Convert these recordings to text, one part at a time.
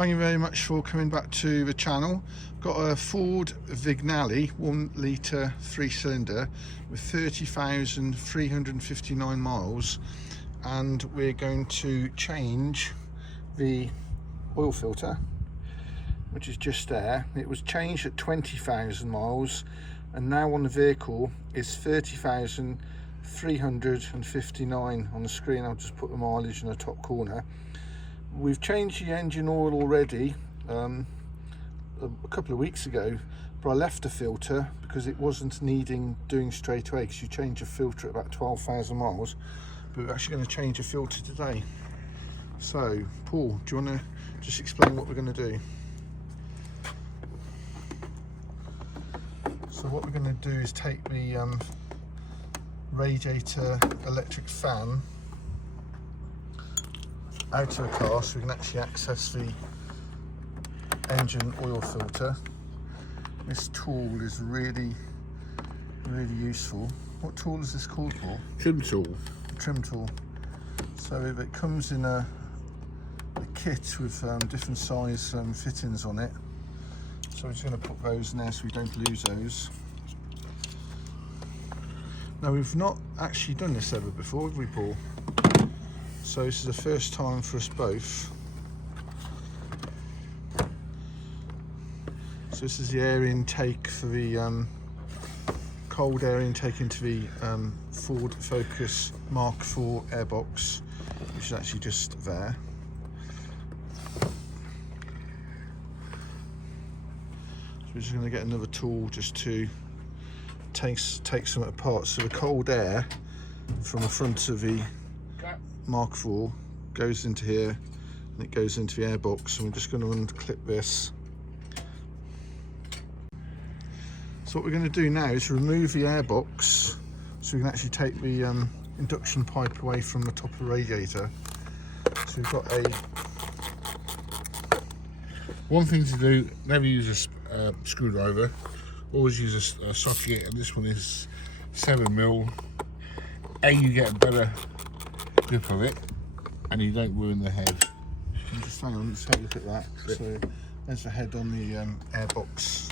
Thank you very much for coming back to the channel. Got a Ford Vignale 1 litre 3-cylinder with 30,359 miles, and we're going to change the oil filter, which is just there. It was changed at 20,000 miles and now on the vehicle is 30,359 on the screen. I'll just put the mileage in the top corner. We've changed the engine oil already a couple of weeks ago, but I left the filter because it wasn't needing doing straight away, because you change a filter at about 12,000 miles. But we're actually going to change a filter today. So Paul, do you want to just explain what we're going to do? So what we're going to do is take the radiator electric fan out of the car so we can actually access the engine oil filter. This tool is really useful. What tool is this called, Paul? Trim tool. Trim tool. So it comes in a kit with different size fittings on it. So we're just going to put those in there so we don't lose those. Now, we've not actually done this ever before, have we, Paul? So this is the first time for us both. So this is the air intake for the cold air intake into the Ford Focus Mark IV airbox, which is actually just there. So we're just going to get another tool just to take some apart. So the cold air from the front of the Mark IV goes into here and it goes into the airbox, and we're just going to unclip this. So what we're going to do now is remove the airbox so we can actually take the induction pipe away from the top of the radiator. So we've got a... One thing to do, never use a screwdriver, always use a socket, and this one is 7mm. You get a better grip of it and you don't ruin the head. Just hang on, let's have a look at that. So there's the head on the airbox.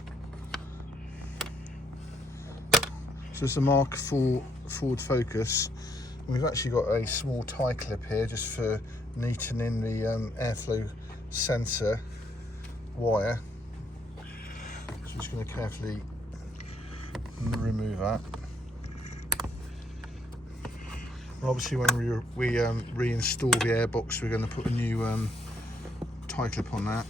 So it's a Mark IV Ford Focus, and we've actually got a small tie clip here just for neatening the airflow sensor wire. So I'm just going to carefully remove that. And obviously when we reinstall the airbox, we're going to put a new tie clip on that.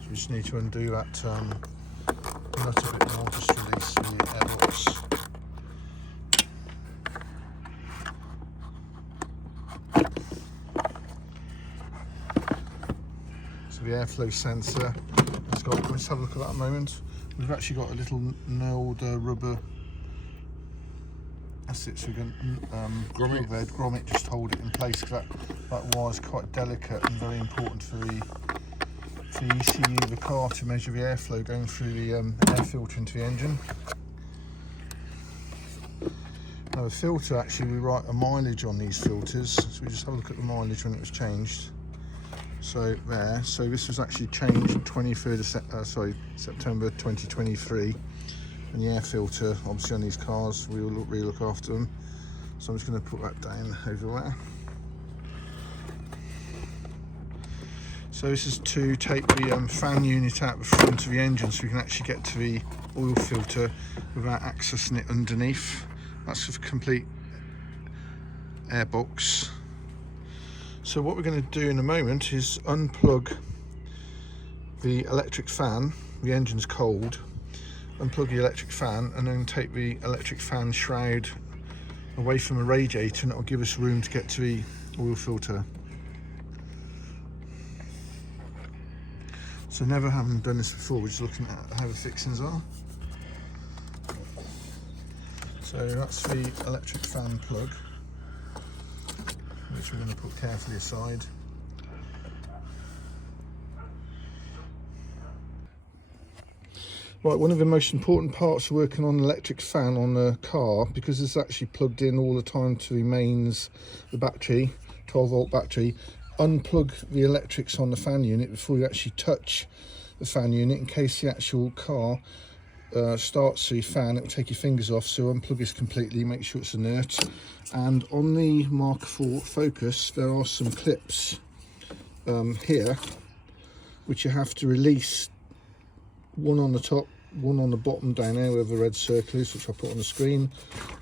So we just need to undo that nut a bit more just to release the airbox. The airflow sensor has got, let's have a look at that a moment. We've actually got a little nailed rubber, that's it, so we can grommet, just hold it in place, because that wire is quite delicate and very important for the ECU of the car to measure the airflow going through the air filter into the engine. Now the filter, actually we write a mileage on these filters, so we just have a look at the mileage when it was changed. So there, so this was actually changed 23rd of September 2023, and the air filter, obviously on these cars, we will really look after them. So I'm just going to put that down over there. So this is to take the fan unit out the front of the engine so we can actually get to the oil filter without accessing it underneath. That's a complete airbox. So what we're going to do in a moment is unplug the electric fan. The engine's cold. Unplug the electric fan and then take the electric fan shroud away from the radiator, and it will give us room to get to the oil filter. So never having done this before, we're just looking at how the fixings are. So that's the electric fan plug, which we're going to put carefully aside. Right, one of the most important parts of working on an electric fan on a car, because it's actually plugged in all the time to the mains, the battery, 12-volt battery, unplug the electrics on the fan unit before you actually touch the fan unit, in case the actual car starts the fan. It will take your fingers off, so unplug this completely, make sure it's inert. And on the Mark IV Focus, there are some clips here which you have to release, one on the top, one on the bottom down there where the red circle is, which I put on the screen,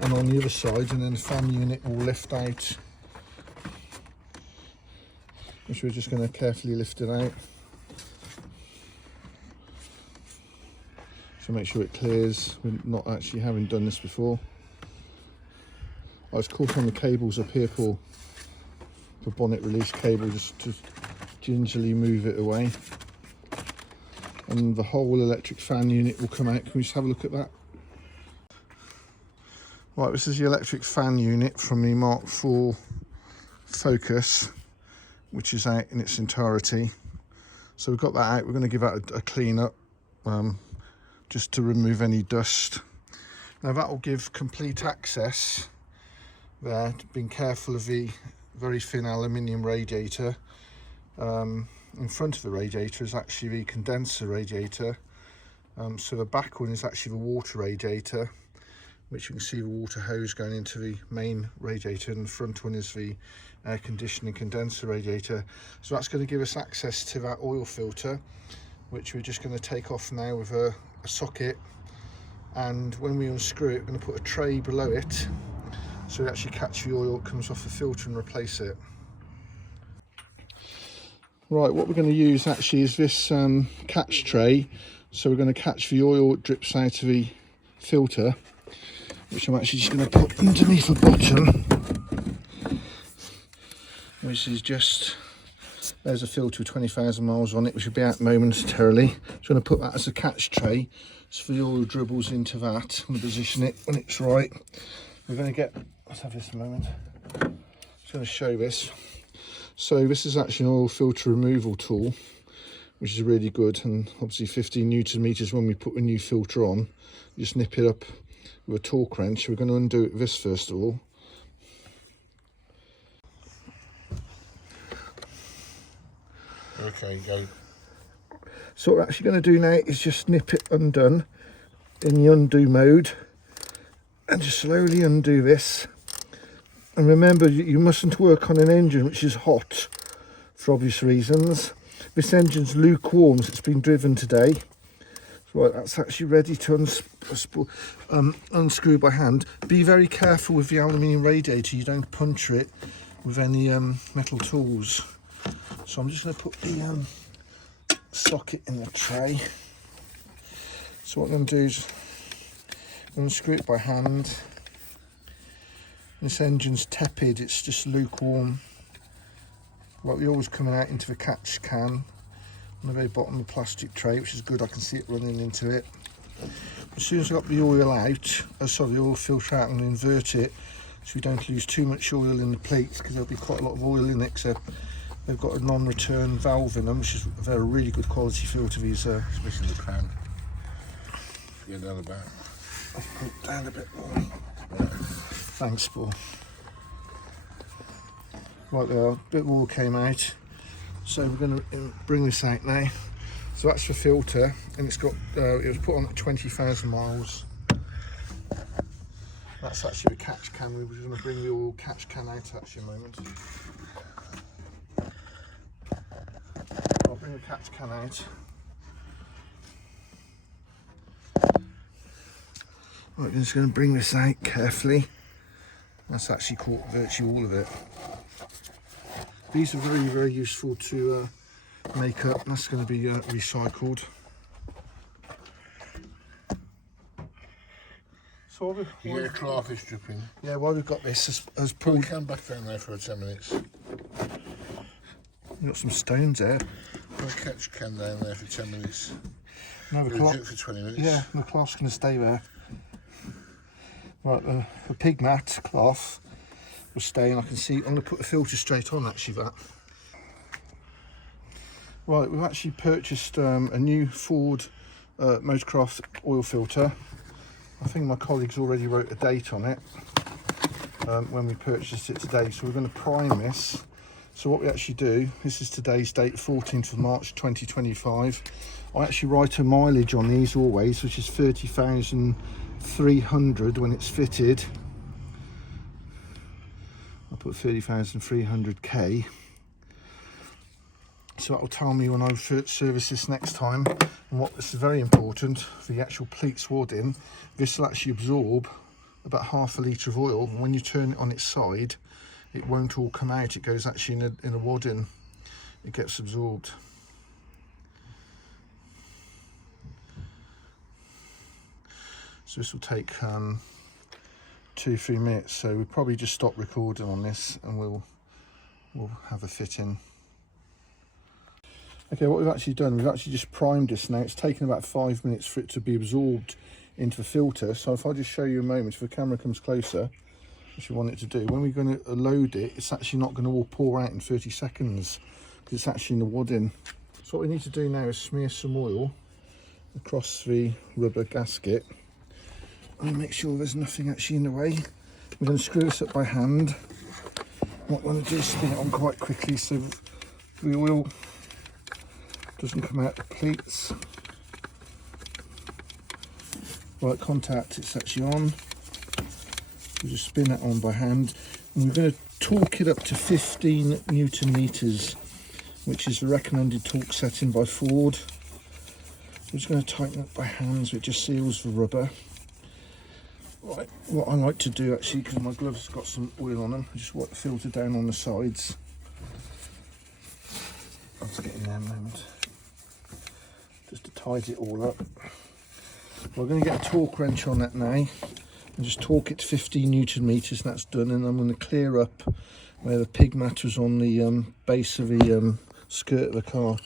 and on the other side, and then the fan unit will lift out, which we're just going to carefully lift it out. So make sure it clears. We're not actually having done this before. I was caught on the cables up here, Paul. The bonnet release cable, just to gingerly move it away. And the whole electric fan unit will come out. Can we just have a look at that? Right, this is the electric fan unit from the Mark IV Focus, which is out in its entirety. So we've got that out. We're going to give that a clean up, just to remove any dust. Now that will give complete access there, being careful of the very thin aluminium radiator. In front of the radiator is actually the condenser radiator. So the back one is actually the water radiator, which you can see the water hose going into the main radiator, and the front one is the air conditioning condenser radiator. So that's going to give us access to that oil filter, which we're just going to take off now with a socket. And when we unscrew it, we're going to put a tray below it, so we actually catch the oil that comes off the filter and replace it. Right, what we're going to use actually is this catch tray. So we're going to catch the oil that drips out of the filter, which I'm actually just going to put underneath the bottom, which is just, there's a filter with 20,000 miles on it, which will be out momentarily. So I'm going to put that as a catch tray, so the oil dribbles into that. I'm going to position it when it's right. We're going to get, let's have this a moment. I'm just going to show this. So this is actually an oil filter removal tool, which is really good, and obviously 15 Newton meters when we put a new filter on. You just nip it up with a torque wrench. We're going to undo it with this first of all. Okay, go. So what we're actually going to do now is just nip it undone in the undo mode, and just slowly undo this. And remember, you mustn't work on an engine which is hot, for obvious reasons. This engine's lukewarm, so it's been driven today. So right, that's actually ready to unscrew by hand. Be very careful with the aluminium radiator, you don't puncture it with any metal tools. So I'm just going to put the socket in the tray. So what I'm going to do is unscrew it by hand. This engine's tepid, it's just lukewarm. Like we're always coming out into the catch can on the very bottom of the plastic tray, which is good. I can see it running into it. As soon as I got the oil out, the oil filter out, I'm going to invert it so we don't lose too much oil in the plates, because there'll be quite a lot of oil in it. So they've got a non-return valve in them, which is a really good quality filter. These, especially the pan. Get down the back. I'll put it down a bit more. Right. Thanks, Paul. Right there, a bit of oil came out. So we're going to bring this out now. So that's the filter, and it's got, it was put on at 20,000 miles. That's actually the catch can. We're going to bring the oil catch can out actually in a moment. I'll bring the catch can out. Right, I'm just going to bring this out carefully. That's actually caught virtually all of it. These are very, very useful to make up. That's going to be recycled. So you get a crawfish dripping. Yeah, while we've got this, as Put Paul, the can back down there for 10 minutes. we've got some stones there. Put a catch can down there for 10 minutes. No, the Leave cloth. it for 20 minutes. Yeah, the cloth's going to stay there. Right, the pig mat cloth will stay, and I can see, I'm going to put the filter straight on actually that. Right, we've actually purchased a new Ford MOTORCRAFT oil filter. I think my colleagues already wrote a date on it when we purchased it today, so we're going to prime this. So what we actually do, this is today's date, 14th of March 2025. I actually write a mileage on these always, which is 30,300 when it's fitted. I put 30,300k. So that will tell me when I service this next time. And what this is very important for the actual pleats wadding, this will actually absorb about half a litre of oil, and when you turn it on its side, it won't all come out. It goes actually in a wadding. It gets absorbed. So this will take 2-3 minutes. So we'll probably just stop recording on this, and we'll have a fit in. Okay, what we've actually done, we've actually just primed this now. It's taken about 5 minutes for it to be absorbed into the filter. So if I just show you a moment, if the camera comes closer, which you want it to do, when we're going to load it, it's actually not going to all pour out in 30 seconds because it's actually in the wadding. So what we need to do now is smear some oil across the rubber gasket and make sure there's nothing actually in the way. We're going to screw this up by hand. What we want to do is spin it on quite quickly so the oil doesn't come out the pleats. Right contact, it's actually on. We just spin that on by hand, and we're going to torque it up to 15 Newton meters, which is the recommended torque setting by Ford. We're just going to tighten it by hand so it just seals the rubber. Right, what I like to do actually, because my gloves have got some oil on them, I just wipe the filter down on the sides. I'll just get in there a moment, just to tidy it all up. We're going to get a torque wrench on that now and just torque it to 15 Newton meters, and that's done. And I'm going to clear up where the pig mat was on the base of the skirt of the car.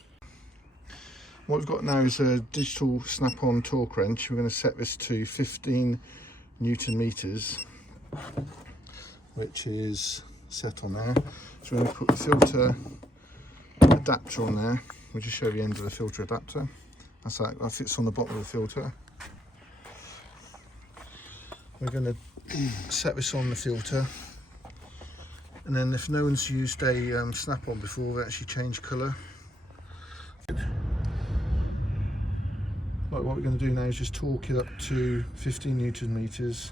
What we've got now is a digital snap-on torque wrench. We're going to set this to 15 Newton meters, which is set on there. So we're going to put the filter adapter on there. We'll just show the end of the filter adapter. That's that fits on the bottom of the filter. We're going to set this on the filter, and then if no one's used a snap-on before, they actually change colour. Like what we're going to do now is just torque it up to 15 Newton meters.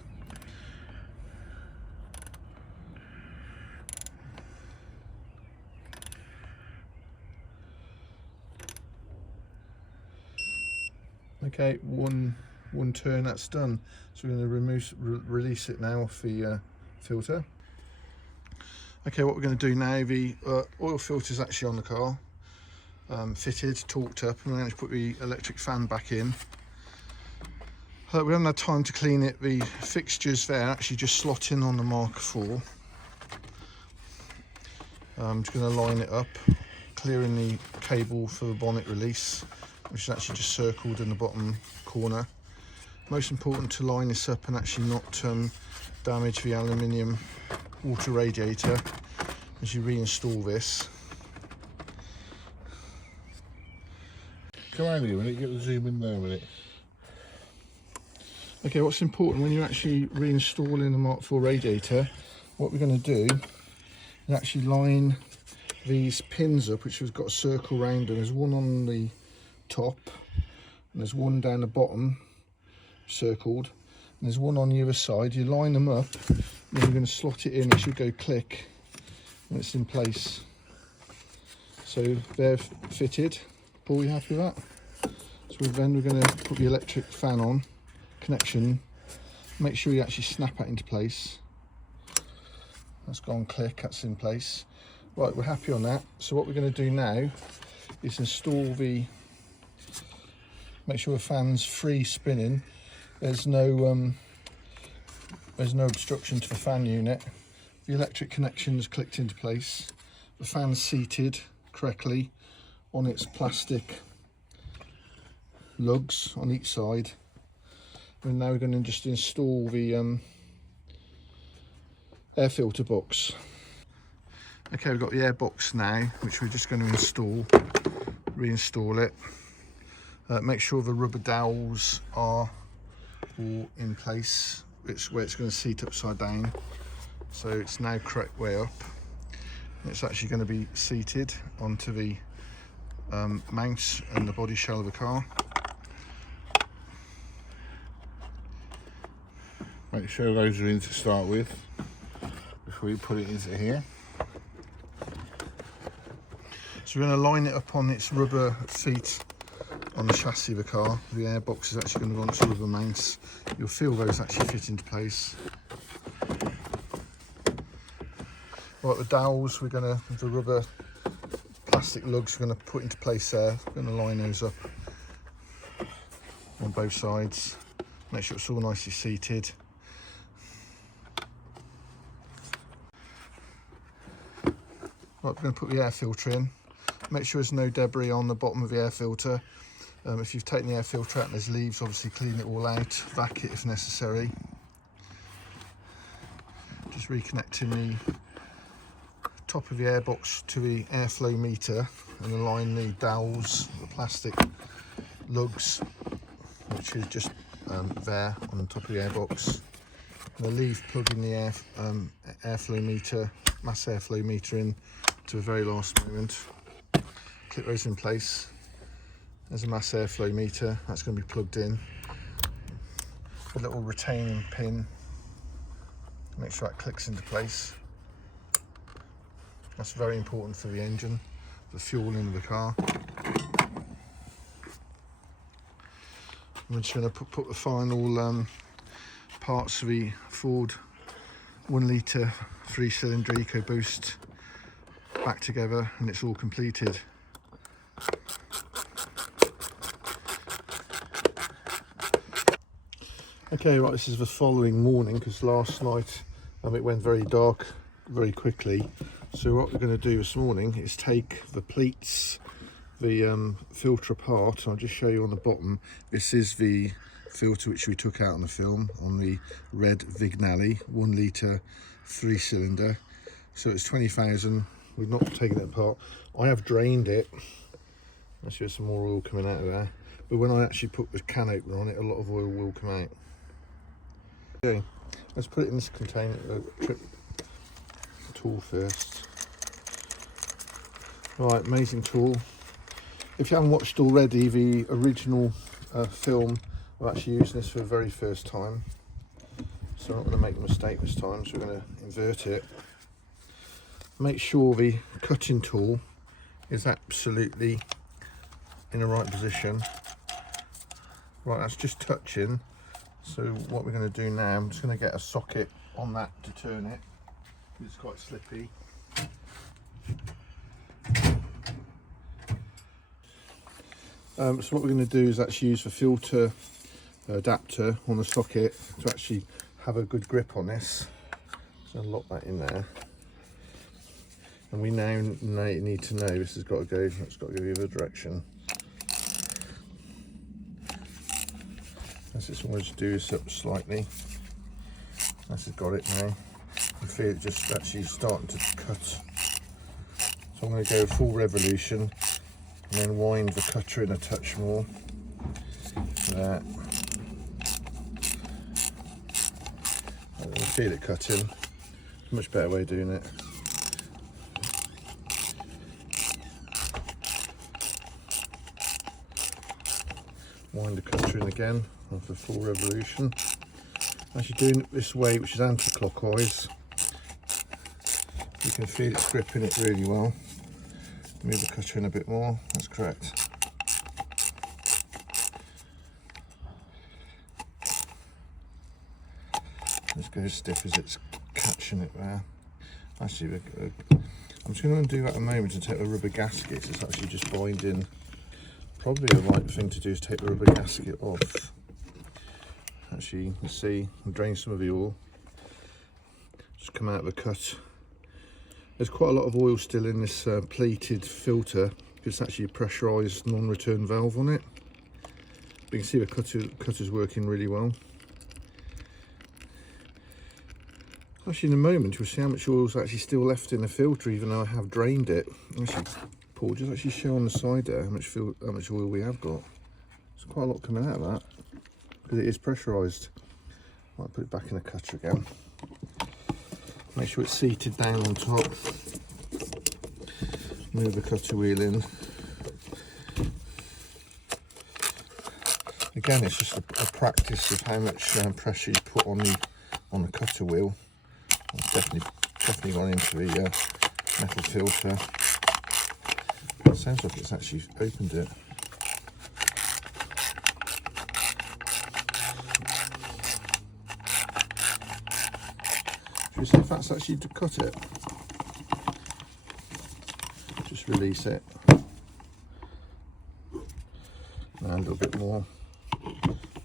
Okay, one turn, that's done. So we're going to release it now off the filter. Okay, what we're going to do now, the oil filter is actually on the car, fitted, torqued up, and we're going to put the electric fan back in. We haven't had time to clean it. The fixtures there actually just slot in on the Mark IV. I'm just going to line it up, clearing the cable for the bonnet release, which is actually just circled in the bottom corner. Most important to line this up and actually not damage the aluminium water radiator as you reinstall this. Come over here a minute, get the zoom in there with it. Okay, what's important when you're actually reinstalling the Mark IV radiator, what we're going to do is actually line these pins up, which have got a circle around them. There's one on the top and there's one down the bottom circled, and there's one on the other side. You line them up, and then you're going to slot it in. It should go click and it's in place. So they're fitted. Paul, are you happy with that? So then we're going to put the electric fan on connection. Make sure you actually snap that into place. That's gone click, that's in place. Right, we're happy on that. So what we're going to do now is install the, make sure the fan's free spinning. There's no obstruction to the fan unit. The electric connection is clicked into place. The fan's seated correctly on its plastic lugs on each side. And now we're going to just install the air filter box. Okay, we've got the air box now, which we're just going to reinstall it. Make sure the rubber dowels are all in place. It's where it's going to seat upside down, so it's now correct way up. It's actually going to be seated onto the mounts and the body shell of the car. Make sure those are in to start with before you put it into here. So we're going to line it up on its rubber seat on the chassis of the car. The airbox is actually going to go onto rubber mounts. You'll feel those actually fit into place. Right, the dowels, the rubber plastic lugs we're going to put into place there. We're going to line those up on both sides. Make sure it's all nicely seated. Right, we're going to put the air filter in. Make sure there's no debris on the bottom of the air filter. If you've taken the air filter out and there's leaves, obviously clean it all out, vac it if necessary. Just reconnecting the top of the airbox to the airflow meter and align the dowels, the plastic lugs, which is just there on the top of the airbox. And the leave plugging the airflow meter, mass airflow meter in to the very last moment. Clip those in place. There's a mass airflow meter, that's going to be plugged in. A little retaining pin, make sure that clicks into place. That's very important for the engine, the fueling of the car. I'm just going to put the final parts of the Ford 1 litre 3-cylinder EcoBoost back together, and it's all completed. Okay, right, this is the following morning, because last night it went very dark very quickly. So what we're going to do this morning is take the pleats, the filter apart. I'll just show you on the bottom. This is the filter which we took out on the film on the red Vignale 1 litre 3-cylinder. So it's 20,000. We've not taken it apart. I have drained it. There's just some more oil coming out of there. But when I actually put the can opener on it, a lot of oil will come out. Okay, let's put it in this container, trip tool first. Right, amazing tool. If you haven't watched already the original film, I'm actually using this for the very first time. So I'm not going to make a mistake this time, so we're going to invert it. Make sure the cutting tool is absolutely in the right position. Right, that's just touching. So what we're going to do now, I'm just going to get a socket on that to turn it. It's quite slippy. So what we're going to do is actually use the filter adapter on the socket to actually have a good grip on this. So lock that in there. And we now need to know this has got to go, it's got to go the other direction. Let's just want to do this up slightly. This has got it now. You feel it just actually starting to cut. So I'm going to go full revolution and then wind the cutter in a touch more. There. I feel it cutting. Much better way of doing it. Wind the cutter in again for full revolution. Actually doing it this way, which is anti-clockwise, you can feel it's gripping it really well. Move the cutter in a bit more, that's correct. Let's go as stiff as it's catching it there. Actually, I'm just going to undo that at the moment and take the rubber gaskets. It's actually just binding. Probably the right thing to do is take the rubber gasket off. Actually, you can see, drain some of the oil. Just come out of the cut. There's quite a lot of oil still in this pleated filter. It's actually a pressurised non-return valve on it. But you can see the cutter's working really well. Actually, in a moment, you'll see how much oil is actually still left in the filter, even though I have drained it. Actually, Paul, just actually show on the side there how much oil we have got. There's quite a lot coming out of that because it is pressurised. Might put it back in the cutter again. Make sure it's seated down on top. Move the cutter wheel in. Again, it's just a practice of how much pressure you put on the cutter wheel. It's definitely gone into the metal filter. It sounds like it's actually opened it. Should we see if that's actually to cut it? Just release it. And a little bit more.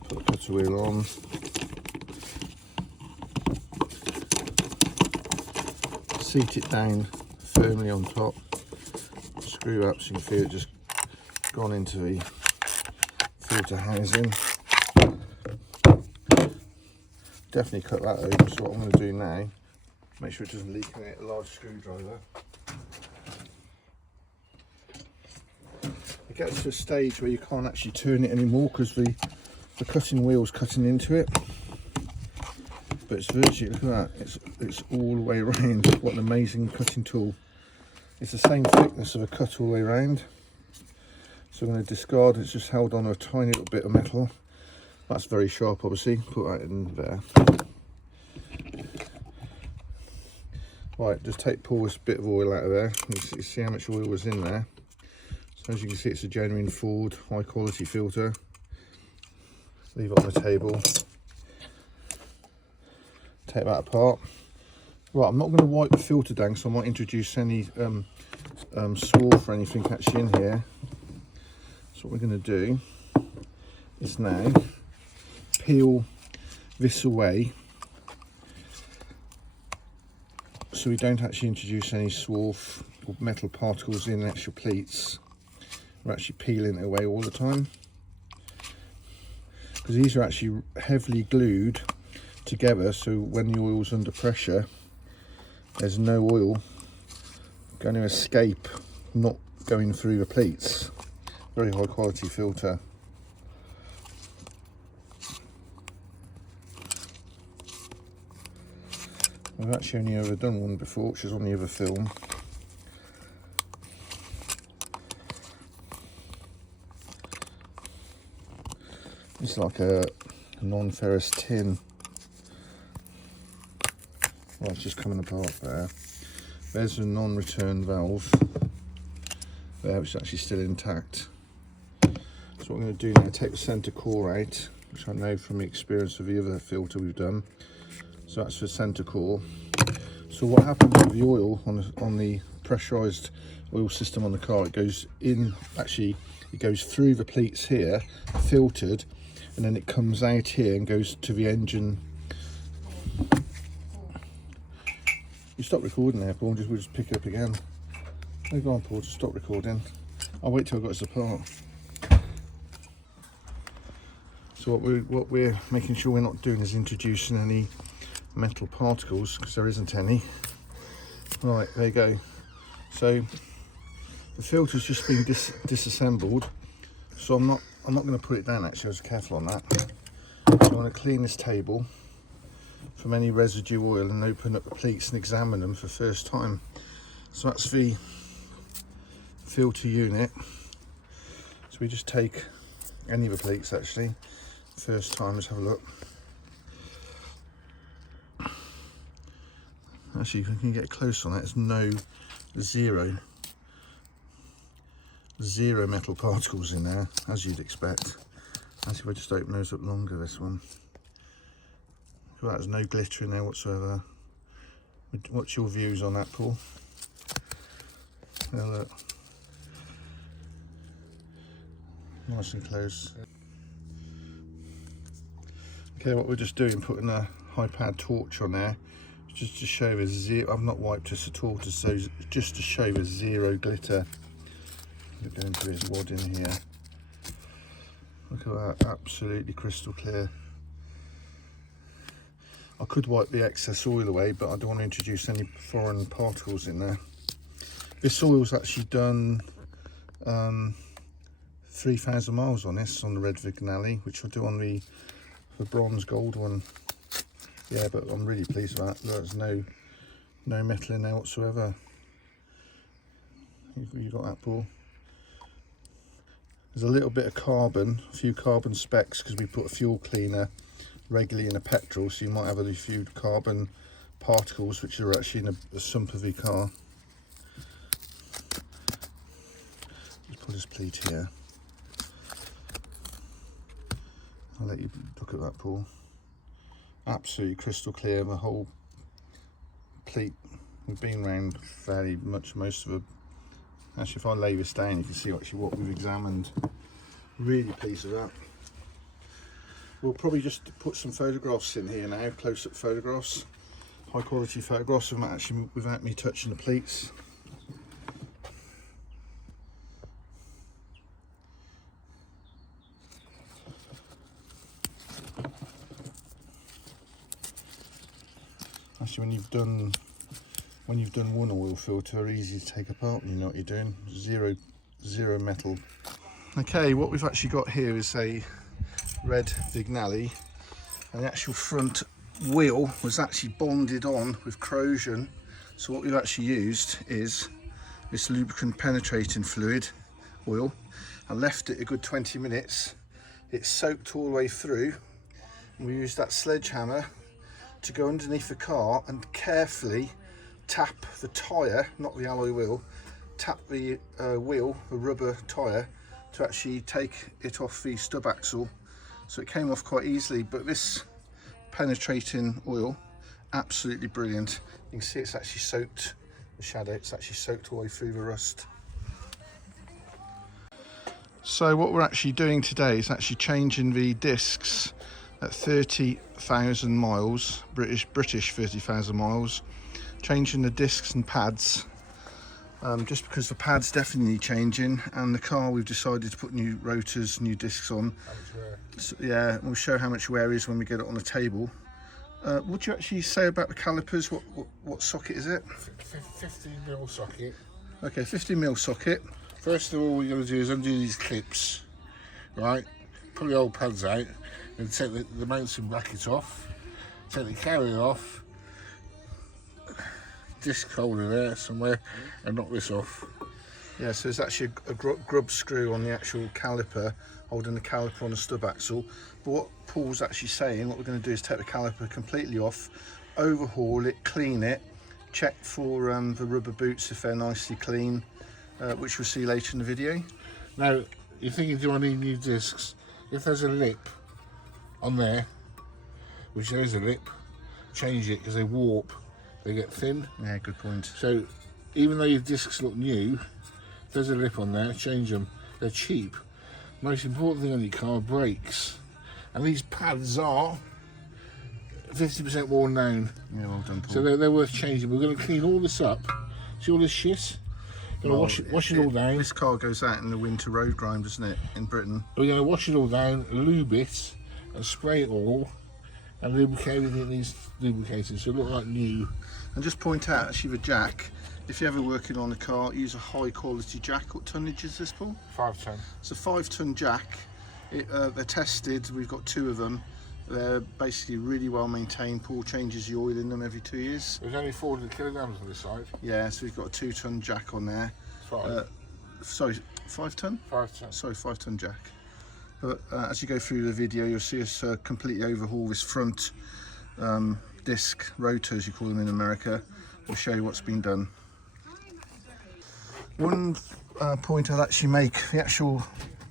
Put the cutter wheel on. Seat it down firmly on top. Screw up so you can feel it just gone into the filter housing. Definitely cut that open. So what I'm going to do now, make sure it doesn't leak, and get a large screwdriver. It gets to a stage where you can't actually turn it anymore because the cutting wheel's cutting into it. But it's virtually, look at that, it's all the way around. What an amazing cutting tool. It's the same thickness of a cut all the way around. So I'm going to discard, it's just held on a tiny little bit of metal. That's very sharp obviously, put that in there. Right, just pull this bit of oil out of there. You see how much oil was in there. So as you can see, it's a genuine Ford high quality filter. Leave it on the table. Take that apart. Right, I'm not going to wipe the filter down, so I might introduce any swarf or anything actually in here. So what we're going to do is now peel this away so we don't actually introduce any swarf or metal particles in the actual pleats. We're actually peeling it away all the time because these are actually heavily glued together, so when the oil's under pressure there's no oil going to escape, not going through the pleats. Very high quality filter. I've actually only ever done one before, which was on the other film. It's like a non-ferrous tin. Well, it's just coming apart there. There's a non-return valve there, which is actually still intact. So what I'm going to do now, take the centre core out, which I know from the experience of the other filter we've done. So that's the centre core. So what happens with the oil on the pressurised oil system on the car, it goes in, actually it goes through the pleats here, filtered, and then it comes out here and goes to the engine. You stop recording there, Paul, we'll just pick it up again. No, go on, Paul, just stop recording. I'll wait till I got this apart. So what we're making sure we're not doing is introducing any metal particles, because there isn't any. Right, there you go. So the filter's just been disassembled. So I'm not going to put it down actually, I was careful on that. So I'm going to clean this table from any residue oil and open up the pleats and examine them for the first time. So that's the filter unit. So we just take any of the pleats actually, first time, let's have a look. Actually, if you can get close on that, it's zero metal particles in there, as you'd expect. Actually, if I just open those up longer, this one. Well, there's no glitter in there whatsoever. What's your views on that, Paul? Now look. Nice and close. Okay, what we're just doing, putting a high powered torch on there, just to show there's zero. I've not wiped this at all, just to show there's zero glitter. Look into his wad in here. Look at that, absolutely crystal clear. I could wipe the excess oil away, but I don't want to introduce any foreign particles in there. This oil's actually done 3,000 miles on this, on the red Vignale, which I'll do on the bronze gold one. Yeah, but I'm really pleased with that. There's no metal in there whatsoever. You got that, Paul? There's a little bit of carbon, a few carbon specks, because we put a fuel cleaner regularly in a petrol, so you might have a few carbon particles which are actually in a sump of the car. Let's put this pleat here. I'll let you look at that, Paul. Absolutely crystal clear, the whole pleat. We've been around fairly much, most of it. Actually, if I lay this down, you can see actually what we've examined. Really pleased with that. We'll probably just put some photographs in here now, close-up photographs, high quality photographs without me touching the pleats. Actually, when you've done one oil filter, they're easy to take apart when you know what you're doing. Zero metal. Okay, what we've actually got here is a red Vignale, and the actual front wheel was actually bonded on with corrosion. So what we've actually used is this lubricant penetrating fluid oil. I left it a good 20 minutes. It's soaked all the way through, and we used that sledgehammer to go underneath the car and carefully tap the tyre, not the alloy wheel, tap the wheel, the rubber tyre, to actually take it off the stub axle. So it came off quite easily, but this penetrating oil, absolutely brilliant. You can see it's actually soaked, the shadow, it's actually soaked all the way through the rust. So what we're actually doing today is actually changing the discs at 30,000 miles, British 30,000 miles, changing the discs and pads, just because the pads definitely need changing, and the car we've decided to put new rotors, new discs on. So, yeah, we'll show how much wear is when we get it on the table. Would you actually say about the calipers, what socket is it? 15mm socket. Okay, 15mm socket. First of all, what you're going to do is undo these clips, right? Pull the old pads out and take the mounting bracket off, take the carrier off, disc holder there somewhere, and knock this off. Yeah, so there's actually a grub screw on the actual caliper, holding the caliper on the stub axle. But what Paul's actually saying, what we're going to do is take the caliper completely off, overhaul it, clean it, check for the rubber boots if they're nicely clean, which we'll see later in the video. Now, you're thinking, do I need new discs? If there's a lip on there, which there is a lip, change it, because they warp, they get thin. Yeah, good point. So even though your discs look new, if there's a lip on there, change them. They're cheap. Most important thing on your car, brakes. And these pads are 50% worn down. Yeah, well done, Paul. So they're worth changing. We're going to clean all this up. See all this shit? We're going to wash it all down. This car goes out in the winter road grime, doesn't it, in Britain? We're going to wash it all down, lube it, and spray it all, and lubricate everything that needs lubricating, so it looks like new. And just point out, actually, the jack, if you're ever working on a car, use a high quality jack. What tonnage is this, Paul? 5 ton. It's a 5-ton jack. They're tested, we've got 2 of them. They're basically really well maintained. Paul changes the oil in them every 2 years. There's only 400 kilograms on this side. Yeah, so we've got a 2-ton jack on there. 5. Sorry, 5 ton? 5 ton. Sorry, 5-ton jack. But as you go through the video, you'll see us completely overhaul this front disc rotor, as you call them in America. We'll show you what's been done. One point I'll actually make, the actual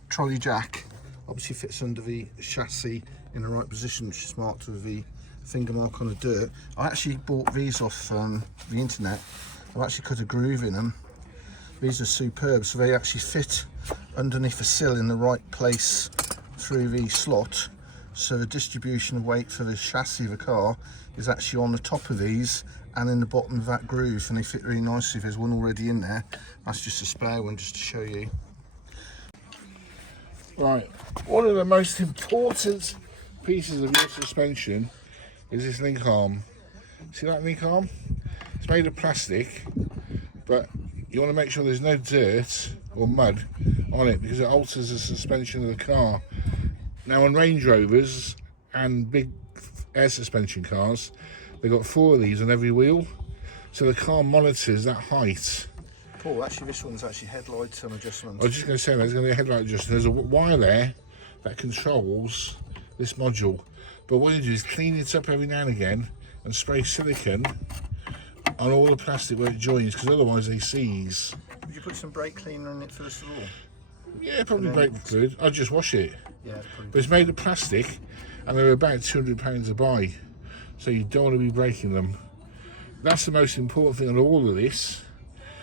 trolley jack obviously fits under the chassis in the right position, which is marked with the finger mark on the dirt. I actually bought these off the internet. I've actually cut a groove in them. These are superb, so they actually fit underneath the sill in the right place through the slot. So the distribution of weight for the chassis of the car is actually on the top of these and in the bottom of that groove, and they fit really nicely. There's one already in there. That's just a spare one, just to show you. Right, one of the most important pieces of your suspension is this link arm. See that link arm? It's made of plastic, but you want to make sure there's no dirt or mud on it because it alters the suspension of the car. Now on Range Rovers and big air suspension cars, they've got 4 of these on every wheel, so the car monitors that height. Oh, actually this one's actually headlights and adjustments. I was just going to say there's going to be a headlight adjustment. There's a wire there that controls this module, but what you do is clean it up every now and again and spray silicone on all the plastic where it joins, because otherwise they seize. Would you put some brake cleaner in it first of all? Yeah, probably brake fluid. I'd just wash it. Yeah, but it's made of plastic and they're about £200 a buy, so you don't want to be breaking them. That's the most important thing on all of this.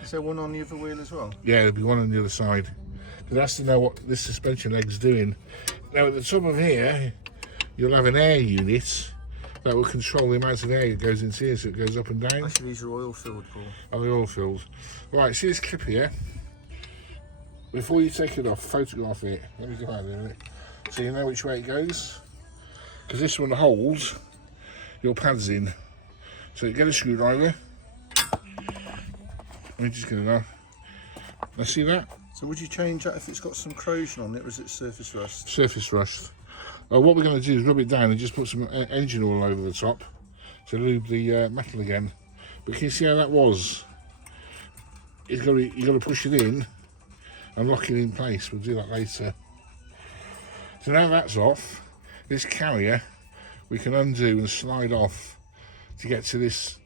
Is there one on the other wheel as well? Yeah, there'll be one on the other side, because that's to know what this suspension leg's doing. Now at the top of here you'll have an air unit that will control the amount of air that goes into here, so it goes up and down. Actually these are oil filled, Paul. Oh, they're oil filled. Right, see this clip here? Before you take it off, photograph it. Let me go out there a minute, so you know which way it goes. Because this one holds your pads in. So you get a screwdriver. Let me just get it off. Now see that? So would you change that if it's got some corrosion on it, or is it surface rust? Surface rust. What we're going to do is rub it down and just put some engine oil over the top to lube the metal again. But can you see how that was? You've got to push it in and lock it in place. We'll do that later. So now that's off, this carrier we can undo and slide off to get to this.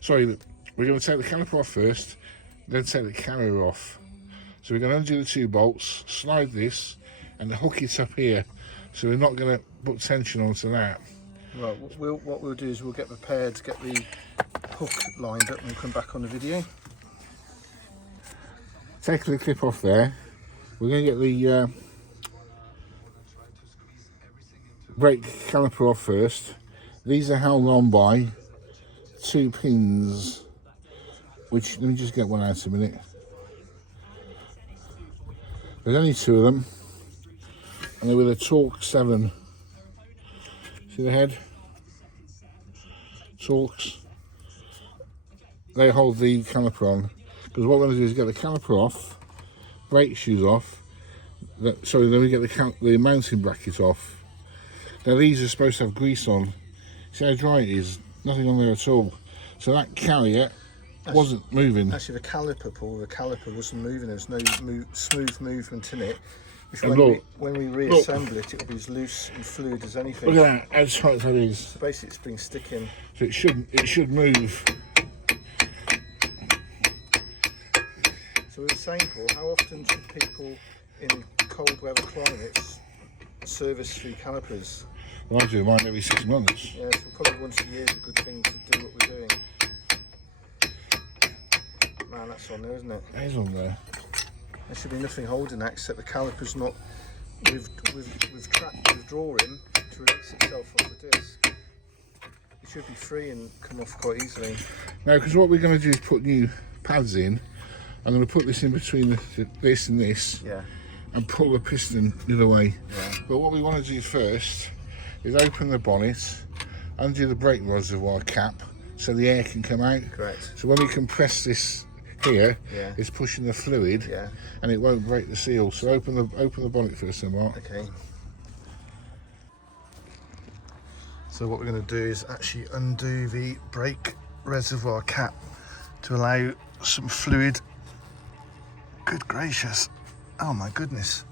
Sorry, we're going to take the caliper off first, then take the carrier off. So we're going to undo the 2 bolts, slide this and hook it up here, so we're not going to put tension onto that. Right, what we'll do is we'll get prepared to get the hook lined up and we'll come back on the video. Take the clip off there. We're going to get the brake caliper off first. These are held on by 2 pins, which, let me just get one out a minute. There's only 2 of them, and they're with a Torx 7. See the head? Torx. They hold the caliper on, because what we're going to do is get the caliper off, brake shoes off, then we get the mounting bracket off. Now these are supposed to have grease on. See how dry it is? Nothing on there at all. So that carrier wasn't moving. Actually the caliper, Paul, the caliper wasn't moving. There was no smooth movement in it. Which when we reassemble it, it'll be as loose and fluid as anything. Look at that, how tight that is. So basically it's been sticking. So it should move. So we were saying, Paul, how often should people in cold weather climates service through calipers? Well, I do mine every 6 months. Yeah, so probably once a year is a good thing to do what we're doing. Man, that's on there, isn't it? It is on there. There should be nothing holding that except the caliper's not withdrawing to release itself off the disc. It should be free and come off quite easily. Now, because what we're going to do is put new pads in. I'm going to put this in between this and this, yeah, and pull the piston the other way. Yeah. But what we want to do first is open the bonnet, undo the brake reservoir cap so the air can come out. Correct. So when we compress this here, yeah, it's pushing the fluid, yeah, and it won't break the seal. So open the bonnet first, Mark. Okay. So what we're going to do is actually undo the brake reservoir cap to allow some fluid. Good gracious! Oh my goodness!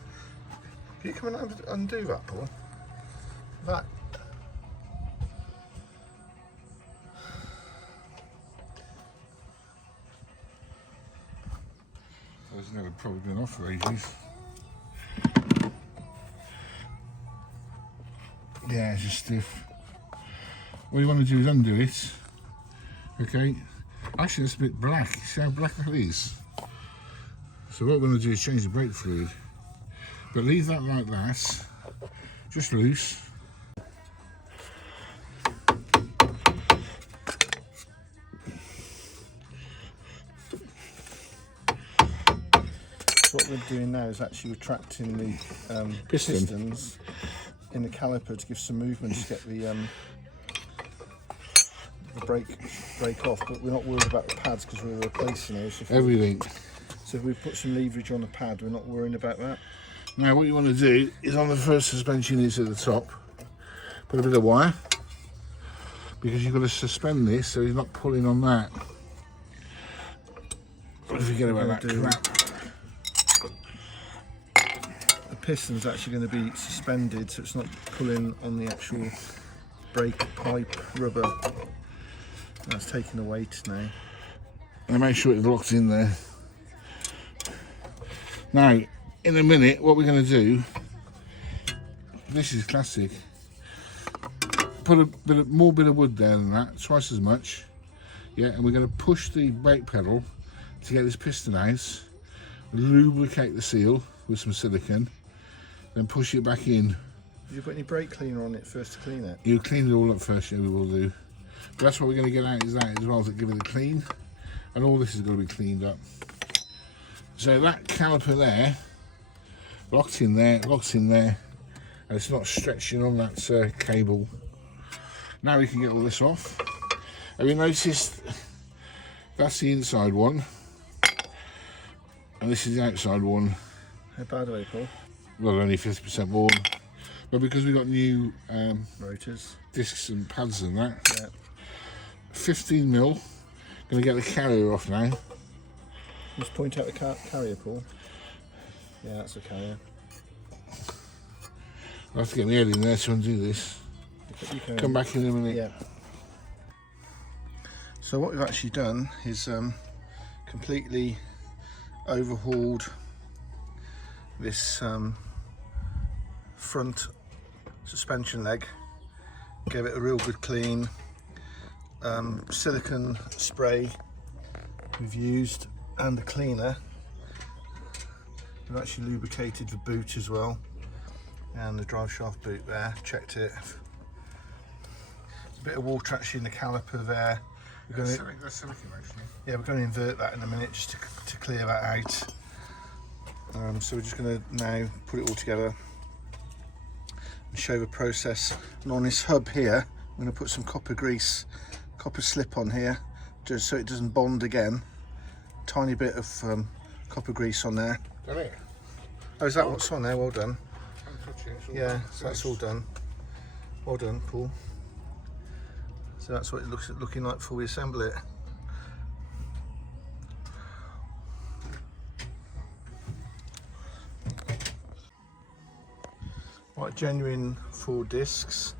Can you come and undo that, Paul? That. It's never probably been off for ages. Yeah, it's just stiff. What you want to do is undo it. Okay. Actually, it's a bit black. See how black that is? So what we're going to do is change the brake fluid. But leave that like that. Just loose. What we're doing now is actually retracting the pistons in the caliper to give some movement to get the brake off. But we're not worried about the pads because we're replacing those. Everything. So if we put some leverage on the pad, we're not worrying about that. Now what you want to do is on the first suspension is at the top, put a bit of wire, because you've got to suspend this so he's not pulling on that. Forget about that crap. The piston's actually going to be suspended so it's not pulling on the actual brake pipe rubber. That's taking the weight now. And make sure it's locked in there. Now, in a minute, what we're going to do, this is classic, put a more bit of wood there than that, twice as much, yeah, and we're going to push the brake pedal to get this piston out, lubricate the seal with some silicone, then push it back in. Have you put any brake cleaner on it first to clean it? You clean it all up first, yeah, we will do. But that's what we're going to get out is that as well, to give it a clean, and all this is going to be cleaned up. So that caliper there, locked in there, and it's not stretching on that cable. Now we can get all this off. Have you noticed that's the inside one, and this is the outside one. How bad are they, Paul? Well, only 50% worn, but because we've got new Rotors, discs and pads and that, yeah. 15 mil. Going to get the carrier off now. Just point out the carrier, Paul. Yeah, that's a carrier. I'll have to get my head in there to undo this. You can, come back in a minute. Yeah. So what we've actually done is completely overhauled this front suspension leg, gave it a real good clean. Silicone spray we've used and the cleaner. We've actually lubricated the boot as well, and the drive shaft boot there, checked it. There's a bit of water actually in the caliper there. That's silicone actually. Yeah, we're going to invert that in a minute just to clear that out. So we're just going to now put it all together and show the process. And on this hub here, I'm going to put some copper grease, copper slip on here, just so it doesn't bond again. Tiny bit of copper grease on there. Done it? Oh, is that what's on there? Well done. Yeah, so done. that's all done. Well done, Paul. So that's what it looking like before we assemble it. Right, genuine 4 discs,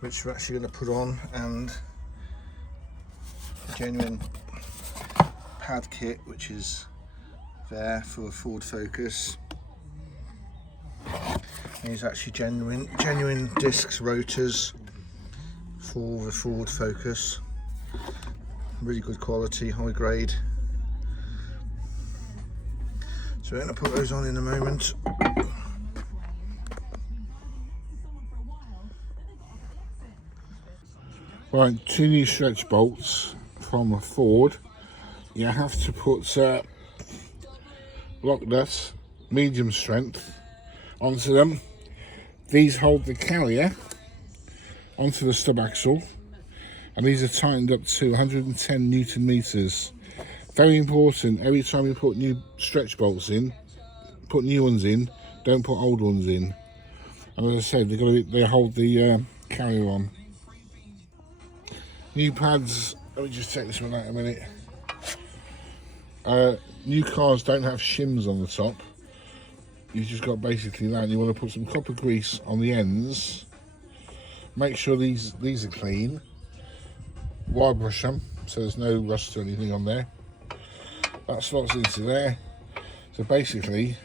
which we're actually going to put on, and genuine pad kit, which is there for a Ford Focus. These are actually genuine discs, rotors for the Ford Focus. Really good quality, high grade. So we're going to put those on in a moment. Right, 2 new stretch bolts from a Ford. You have to put lock nuts, medium strength, onto them. These hold the carrier onto the stub axle, and these are tightened up to 110 Newton meters. Very important, every time you put new stretch bolts in, put new ones in, don't put old ones in. And as I said, they hold the carrier on. New pads, let me just take this one out a minute. New cars don't have shims on the top. You've just got basically that, and you want to put some copper grease on the ends. Make sure these are clean. Wire brush them so there's no rust or anything on there. That slots into there. So basically,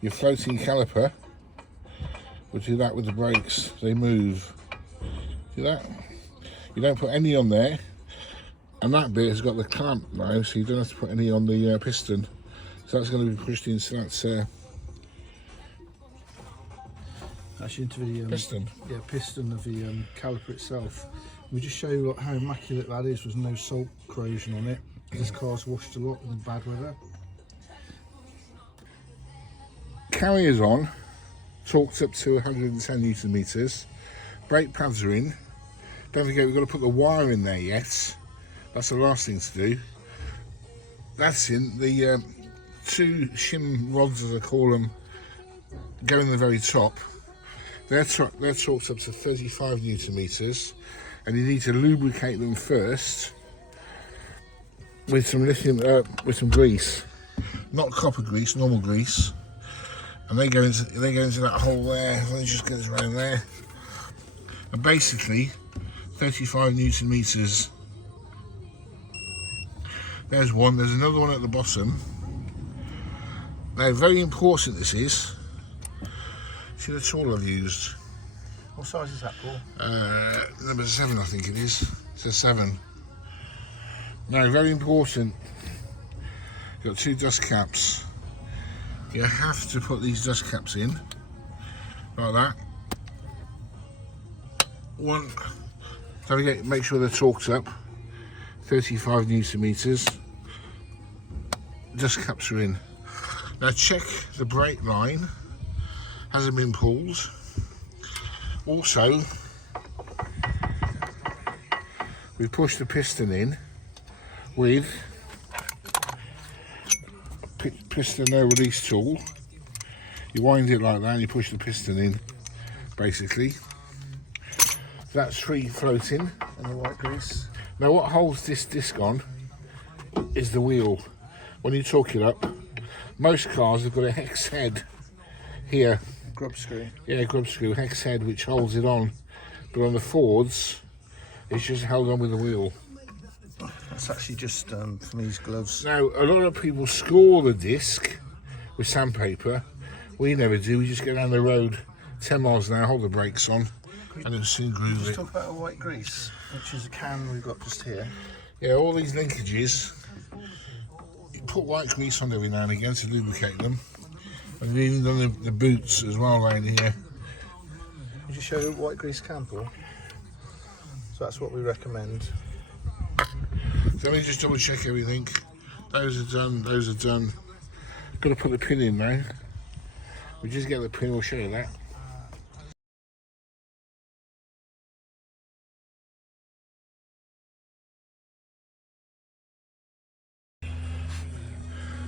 your floating caliper will do that with the brakes. They move. See that? You don't put any on there, and that bit has got the clamp now, so you don't have to put any on the piston. So that's going to be pushed into that Actually into the piston. Yeah, piston of the caliper itself. We just show you how immaculate that is. There's no salt corrosion on it. This car's washed a lot in bad weather. Carrier's on, torqued up to 110 Newton meters. Brake pads are in. Don't forget, we've got to put the wire in there yet. That's the last thing to do. That's in. The two shim rods, as I call them, go in the very top. They're torqued up to 35 newton meters, and you need to lubricate them first with some grease, not copper grease, normal grease, and they go into that hole there. Let me just get this around there, and basically 35 newton meters. There's one. There's another one at the bottom. Now, very important this is. See the tool I've used. What size is that, Paul? Number 7, I think it is. It's a 7. Now, very important. You've got 2 dust caps. You have to put these dust caps in like that. One. Don't forget, make sure they're torqued up. 35 newton meters. Dust caps are in. Now check the brake line hasn't been pulled. Also, we push the piston in with piston no release tool. You wind it like that and you push the piston in, basically. That's free floating. And the white grease. Now what holds this disc on is the wheel. When you torque it up, most cars have got a hex head here. Grub screw. Yeah, grub screw, hex head, which holds it on. But on the Fords, it's just held on with the wheel. That's actually just from these gloves. Now, a lot of people score the disc with sandpaper. We never do. We just go down the road 10 miles an hour, hold the brakes on, and then soon groove Let's it. talk about a white grease, which is a can we've got just here. Yeah, all these linkages, you put white grease on every now and again to lubricate them. And we've even done the boots as well around here. Did you show the white grease can, Paul? So that's what we recommend. So let me just double check everything. Those are done, those are done. Got to put the pin in now. We just get the pin, we'll show you that.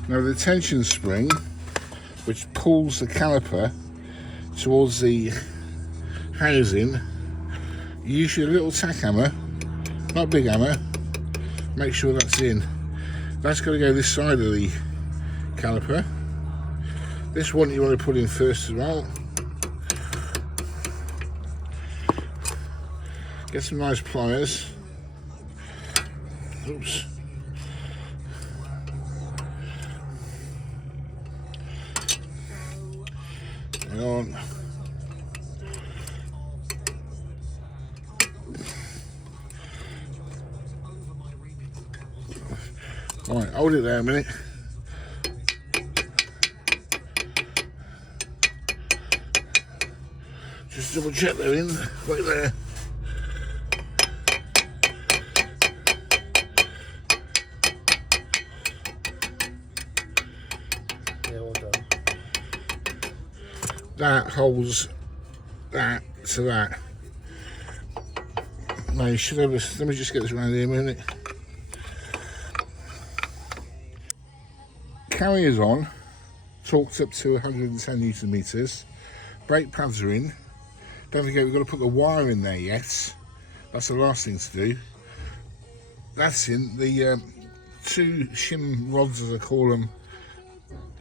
Now the tension spring, which pulls the caliper towards the housing, use your little tack hammer, not big hammer, make sure that's in. That's got to go this side of the caliper. This one you want to put in first as well. Get some nice pliers. Oops. Hang on. Alright, hold it there a minute. Just double check they're in, right there. Yeah, well done. That holds that to that. Now you should have this, let me just get this around here a minute. Carriers on, torqued up to 110 newton meters. Brake pads are in. Don't forget we've got to put the wire in there yet. That's the last thing to do. That's in. The 2 shim rods, as I call them,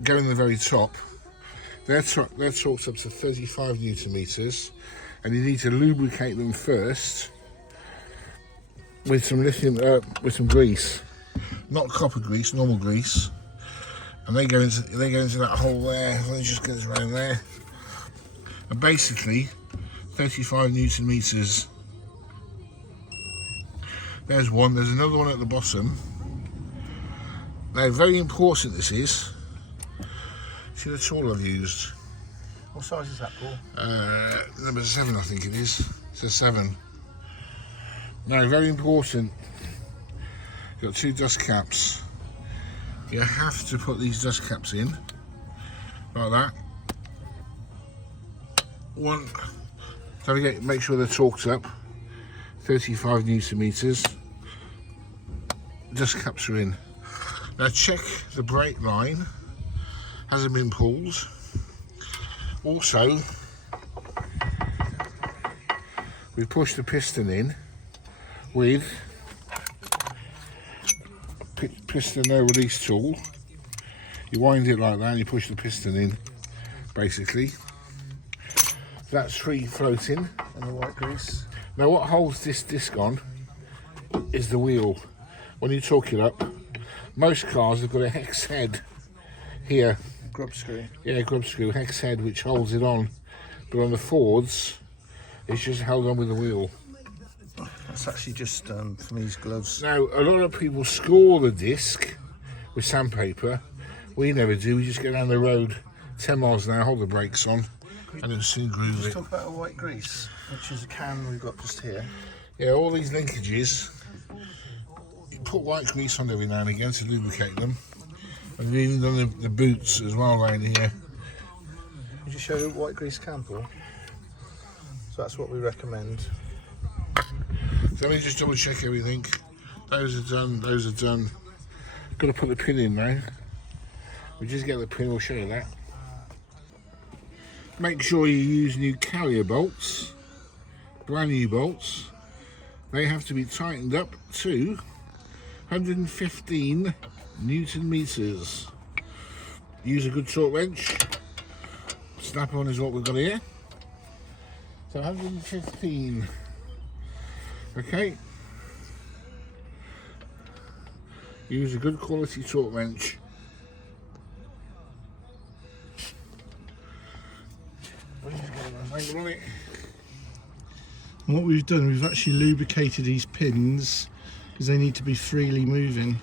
go in the very top. They're torqued up to 35 newton meters, and you need to lubricate them first with some grease, not copper grease, normal grease, and they go into that hole there. Let me just get this around there, and basically 35 newton meters. There's one. There's another one at the bottom. Now, very important this is. See the tool I've used. What size is that, Paul? Number 7, I think it is. It's a 7. Now, very important. You've got 2 dust caps. You have to put these dust caps in like that. One. Don't forget, make sure they're torqued up. 35 newton meters. Dust caps are in. Now check the brake line hasn't been pulled. Also, we pushed the piston in with piston no release tool. You wind it like that and you push the piston in, basically. That's free floating. And the white grease. Now what holds this disc on is the wheel. When you torque it up, most cars have got a hex head here. Grub screw. Yeah, grub screw, hex head, which holds it on. But on the Fords, it's just held on with the wheel. That's actually just from these gloves. Now, a lot of people score the disc with sandpaper. We never do. We just get down the road 10 miles an hour, hold the brakes on, and then soon groove Let's it. talk about a white grease, which is a can we've got just here. Yeah, all these linkages, you put white grease on every now and again to lubricate them. And we've even done the boots as well right here. Did you show the white grease can, Paul? So that's what we recommend. So let me just double check everything. Those are done, those are done. Got to put the pin in now. We just get the pin, we'll show you that. Make sure you use new carrier bolts, brand new bolts. They have to be tightened up to 115 Newton meters. Use a good torque wrench. Snap on is what we've got here. So 115. Okay. Use a good quality torque wrench. Angle on it. And what we've done, we've actually lubricated these pins because they need to be freely moving.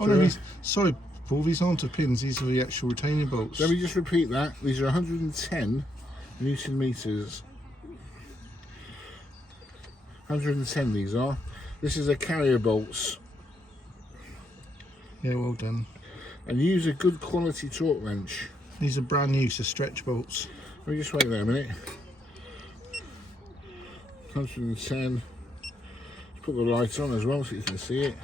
Oh no, sorry Paul, these aren't the pins, these are the actual retaining bolts. Let me just repeat that. These are 110 Newton meters. 110 these are. This is a carrier bolts. Yeah, well done. And use a good quality torque wrench. These are brand new, so stretch bolts. Let me just wait there a minute. 110. Let's put the light on as well so you can see it.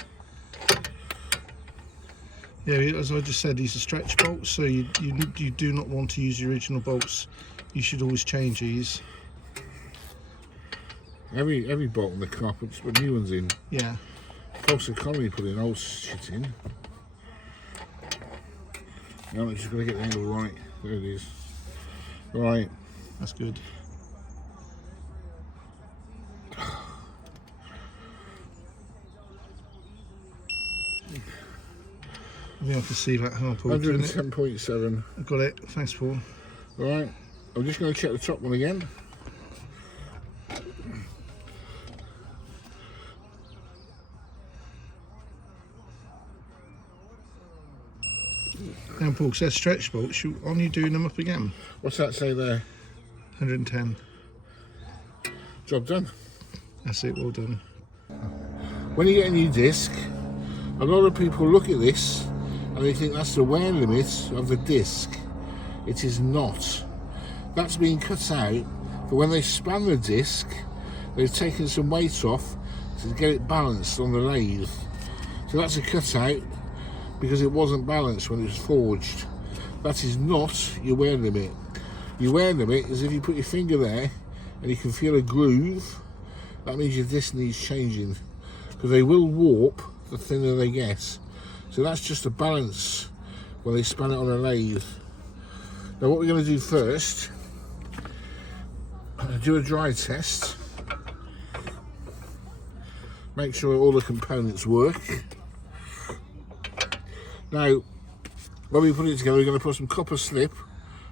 Yeah, as I just said, these are stretch bolts, so you do not want to use the original bolts. You should always change these. Every bolt in the car puts new ones in. Yeah. False economy putting old shit in. Now I'm just going to get the angle right. There it is. Right. That's good. I think I can see that. Hang on, Paul. 110.7. I got it. Thanks, Paul. Right. I'm just going to check the top one again. And Paul says stretch bolts. Aren't you doing them up again? What's that say there? 110. Job done. That's it. Well done. When you get a new disc, a lot of people look at this and they think that's the wear limit of the disc. It is not. That's been cut out for when they span the disc, they've taken some weight off to get it balanced on the lathe. So that's a cutout because it wasn't balanced when it was forged. That is not your wear limit. Your wear limit is if you put your finger there and you can feel a groove, that means your disc needs changing, because they will warp the thinner they get. So that's just a balance when they span it on a lathe. Now what we're going to do first, do a dry test, make sure all the components work. Now when we put it together, we're going to put some copper slip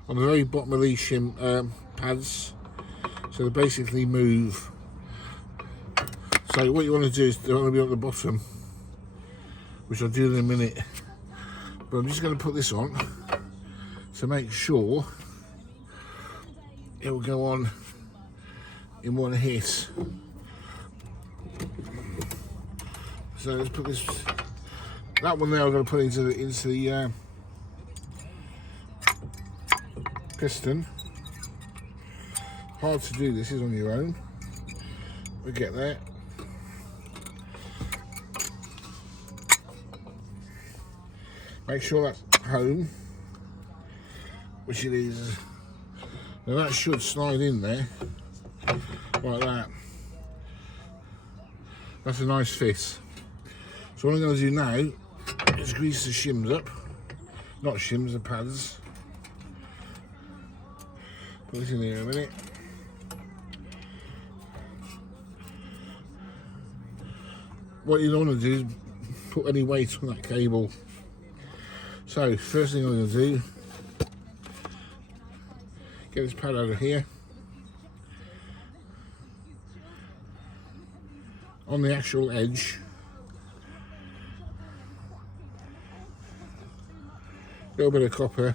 on the very bottom of these shim pads, so they basically move. So what you want to do is they want to be on the bottom, which I'll do in a minute, but I'm just going to put this on to make sure it will go on in one hit. So let's put this, that one there I'm going to put into the piston. Hard to do this, is on your own. We get there. Make sure that's home, which it is. Now that should slide in there, like that. That's a nice fit. So what I'm going to do now is grease the shims up. Not shims, the pads. Put it in here a minute. What you don't want to do is put any weight on that cable. So first thing I'm going to do, get this pad out of here. On the actual edge, a little bit of copper.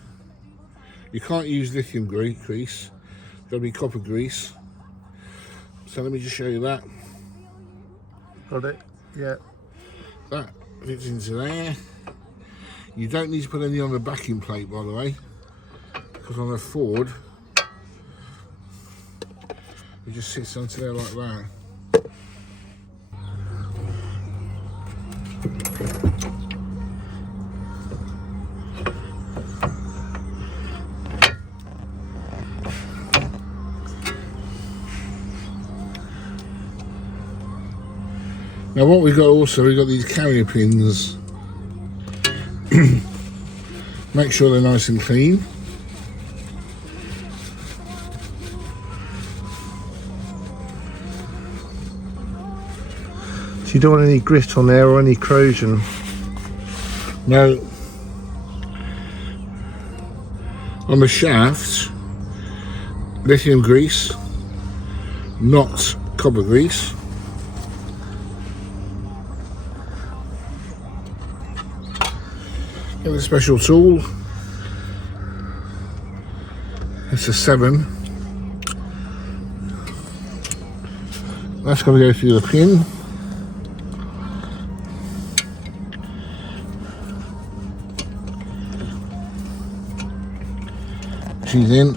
You can't use lithium grease, there'll be copper grease. So let me just show you that. Got it? Yeah. That fits into there. You don't need to put any on the backing plate, by the way, because on a Ford it just sits onto there like that. Now what we've got also, we've got these carrier pins. Make sure they're nice and clean. So you don't want any grit on there or any corrosion? Now, on the shaft, lithium grease, not copper grease. Get a special tool. It's a 7. That's going to go through the pin. She's in.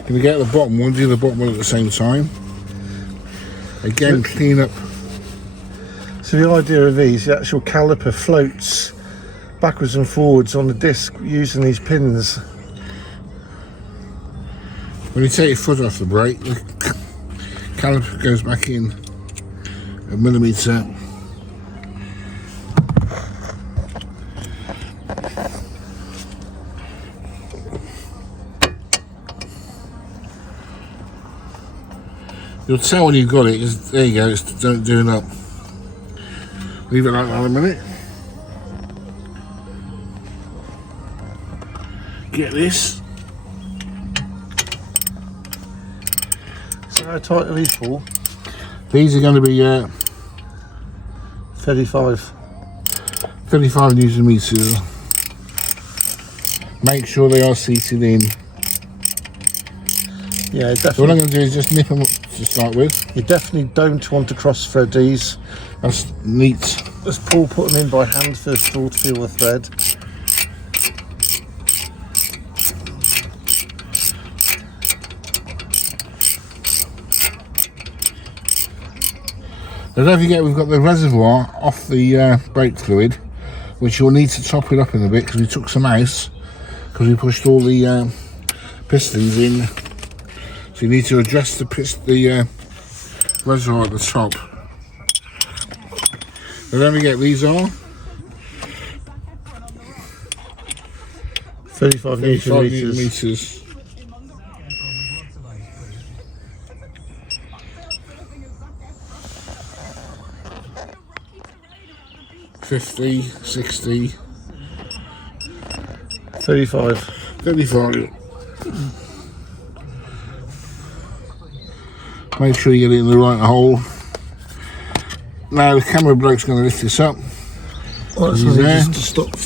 Going to get the bottom one, do the bottom one at the same time. Again, clean up. So the idea of these, the actual caliper floats backwards and forwards on the disc using these pins. When you take your foot off the brake, the caliper goes back in a millimetre. You'll tell when you've got it, because there you go, it's doing up. Leave it like that a minute. Get this. So how tight are these for? These are going to be 35. 35 Newton meters. Make sure they are seated in. Yeah, definitely. So what I'm going to do is just nip them up to start with. You definitely don't want to cross thread these. That's neat. Just put them in by hand first of all to feel the thread. Now don't forget we've got the reservoir off the brake fluid, which you'll need to top it up in a bit because we took some out because we pushed all the pistons in. So you need to address the reservoir at the top. Now don't forget these are 35 Newton meters. 50, 60, 35. 35. Make sure you get it in the right hole. Now the camera bloke's going to lift this up. Well, that's there. Just to stop.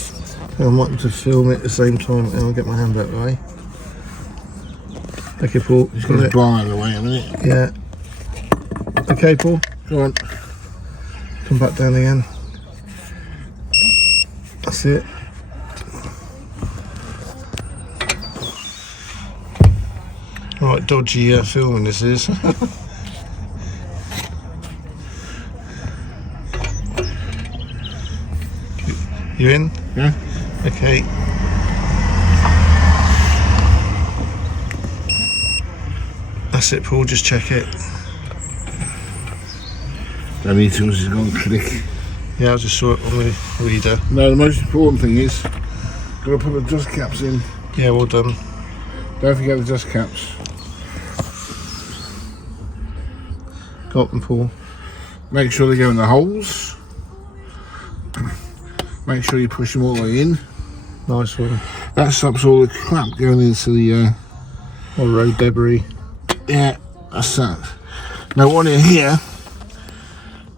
I might have to film it at the same time and I'll get my hand out of the way. Okay, Paul. Just got his bar out of the way a minute. Yeah. Okay, Paul. Go on. Come back down again. That's it. Right, dodgy filming this is. You in? Yeah. Okay. That's it, Paul. Just check it. Don't need to, it's gone click. Yeah, I just saw it on the reader. No, the most important thing is, got to put the dust caps in. Yeah, well done. Don't forget the dust caps. Got them, Paul. Make sure they go in the holes. Make sure you push them all the way in. Nice one. That stops all the crap going into the Or road debris. yeah, that's that. Now on in here,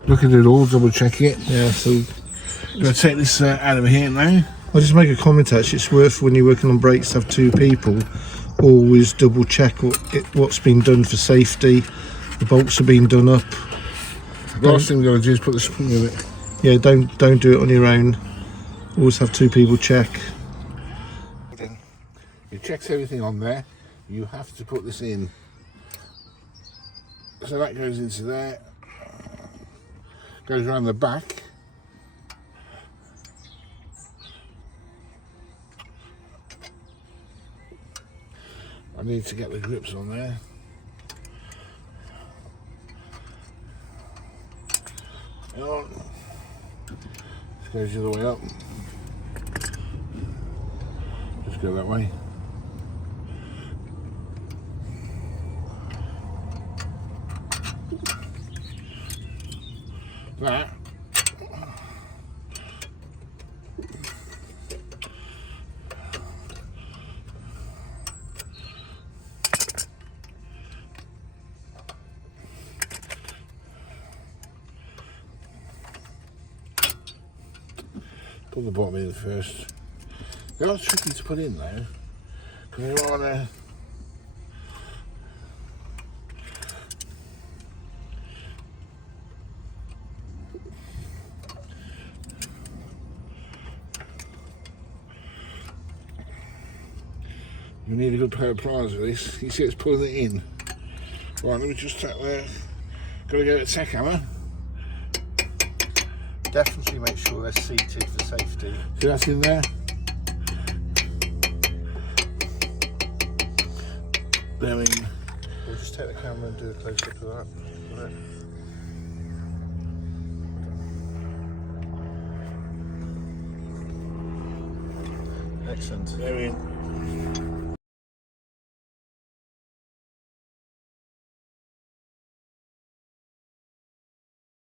look at it all, double check it. Yeah, so I'm going to take this out of here now. I'll just make a comment actually. It's worth, when you're working on brakes, to have two people. Always double check what's been done for safety. The bolts are being done up. The last thing we're going to do is put the spring in it. Yeah, don't do it on your own. Always have two people check. You checked everything on there. You have to put this in. So that goes into there. Goes around the back. I need to get the grips on there. On. This goes the other way up. Just go that way. That. Put the bottom in first. They are tricky to put in though, because you want to. You need a good pair of pliers for this. You see it's pulling it in. Right, let me just take there. Got to go to tech hammer. Definitely make sure they're seated for safety. See that's in there? There we go. We'll just take the camera and do a close up of that. Excellent. There we go.